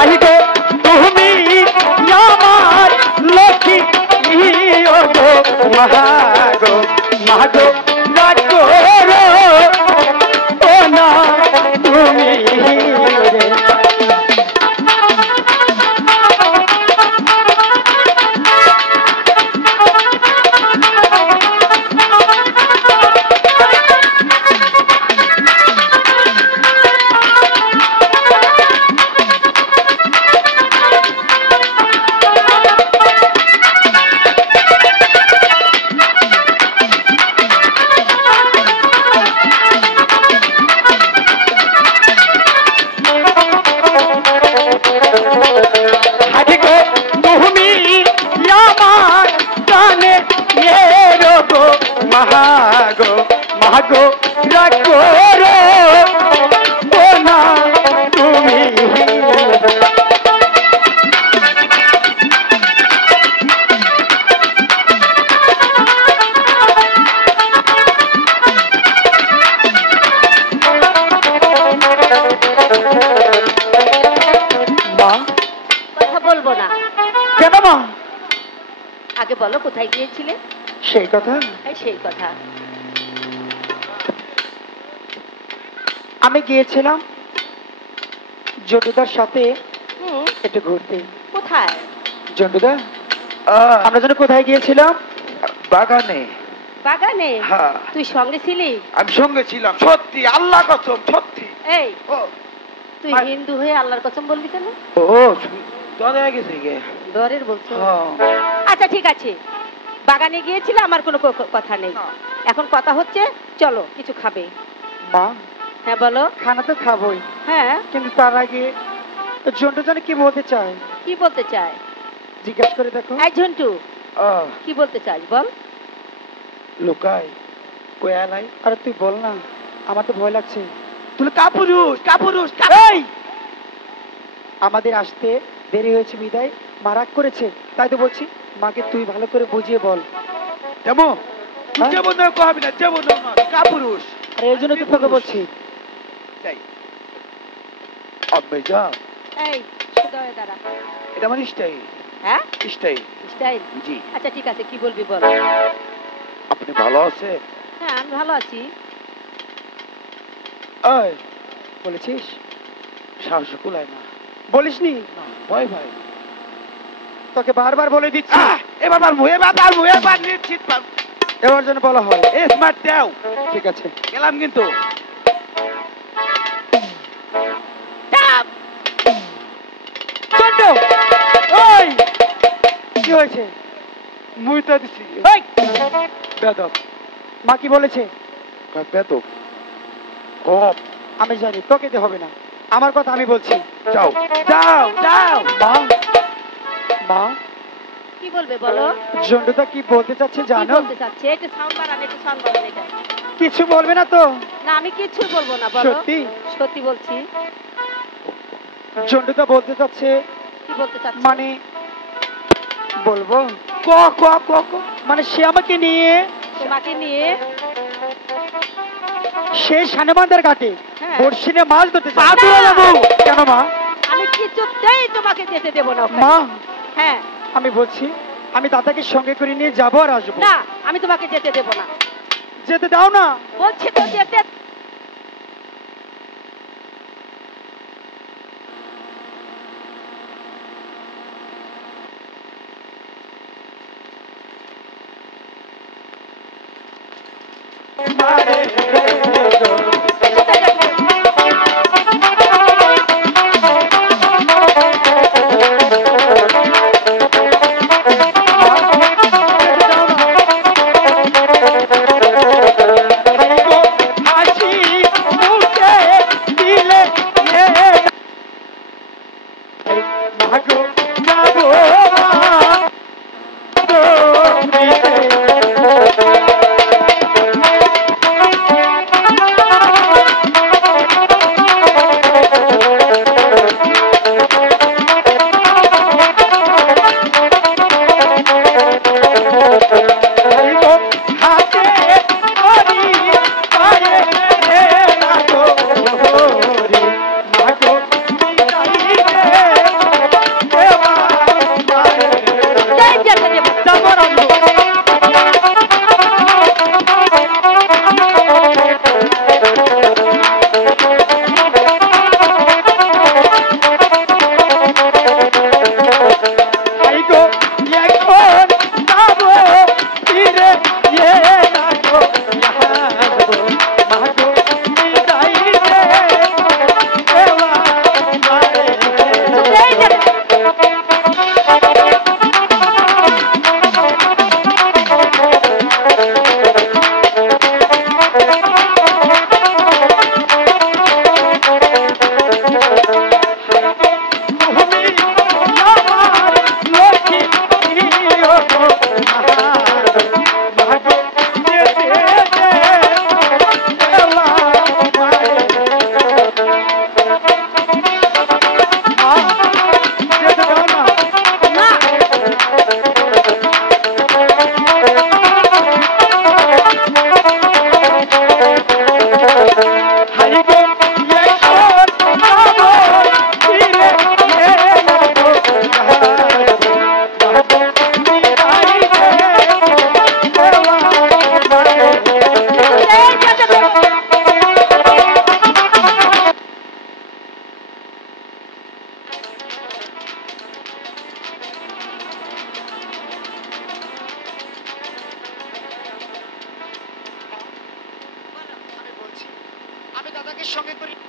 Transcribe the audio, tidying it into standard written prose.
মাহি গো তুমি আমার লক্ষ্মী গো মাগো মাগো রাগ করো ও না তুমি মাগো মাগো রাগ করো ও না তুমি মা কথা বলবো না কেন মা? আগে বলো কোথায় গিয়েছিলে? সেই কথা সেই কথা আমি গিয়েছিলাম জন্টুদার সাথে একটু ঘুরতে। কোথায়? জন্টুদা আমরা যেন কোথায় গিয়েছিলাম? বাগানে। বাগানে? হ্যাঁ। তুই সঙ্গে ছিলি? আমি সঙ্গে ছিলাম, সত্যি আল্লাহ কসম সত্যি। এই ও তুই হিন্দু হয়ে আল্লাহর কসম বললি কেন? ও দরে গেছে গে দরের বলছো? হ্যাঁ। আচ্ছা ঠিক আছে, বাগানে গিয়েছিলে আমার কোনো কথা নেই, এখন কথা হচ্ছে চলো কিছু খাবে। মা হ্যাঁ বলো। খানা তো খাবোই, হ্যাঁ কিন্তু তার আগে জন্টু জানে কি বলতে চায়? কি বলতে চায় জিজ্ঞাসা করে দেখো। এই ঝন্টু কি বলতে চাস বল। লুকাই কোয়ালাই। আরে তুই বল না, আমার তো ভয় লাগছে। তুই কাপুরুষ কাপুরুষ। এই আমাদের আসতে দেরি হয়েছে বিদায় মা রাগ করেছে, তাই তো বলছি মাকে তুই ভালো করে বুঝিয়ে বল। যেমন তুই যেমন না কবি না, যেমন না কাপুরুষ। আর এই জন্য তো তোকে বলছি। তাই আব্বে যা এই সোজা হয়ে দাঁড়া। এটা মানে স্টাইল। হ্যাঁ স্টাইল স্টাইল। জি। আচ্ছা ঠিক আছে, কি বলবি বল। আপনি ভালো আছেন? হ্যাঁ আমি ভালো আছি। ওই বলেছিস? সাহস কুলায় না। বলিসনি? না ভয় ভাই, তোকে বারবার বলে দিচ্ছি। এবার পারবো, এবার পারবো, এবার নিশ্চিত পারবো। এবার জন্য বলা হয় স্মার্ট দাও। ঠিক আছে গেলাম কিন্তু। ওই কি হয়েছে? মুই তো দিছি বেদব। মা কি বলেছে? বেদব কপ। আমি জানি তোকে দিতে হবে না, আমার কথা আমি বলছি। যাও যাও যাও। মা মা কি বলবে বলো। জন্টুদা কি বলতে চাচ্ছে কি জানো? বলতে চাচ্ছে? একটু সাউন্ড বাড়ান, একটু সাউন্ড বাড়ান এটা। কিছু বলবে না তো? না আমি কিছু বলবো না। বলো। সত্যি? সত্যি বলছি। জন্টুদা বলতে চাচ্ছে কি বলতে চাচ্ছে? মানে বলবো ক ক ক ক মানে সে আমাকে নিয়ে তোমাকে নিয়ে সে সানেমান্দার ঘাটে হ্যাঁ। বর্ষিনে মাছ ধরতে চায়। না। কেন মা? আমি কিছুতেই তোমাকে যেতে দেবো না ওখানে। মা হ্যাঁ আমি বলছি আমি দাদাকে সঙ্গে করে নিয়ে যাবো আর আসবো। না আমি তোমাকে যেতে দেবো না। যেতে দাও না। বলছি তো যেতে। মাকে সঙ্গে করে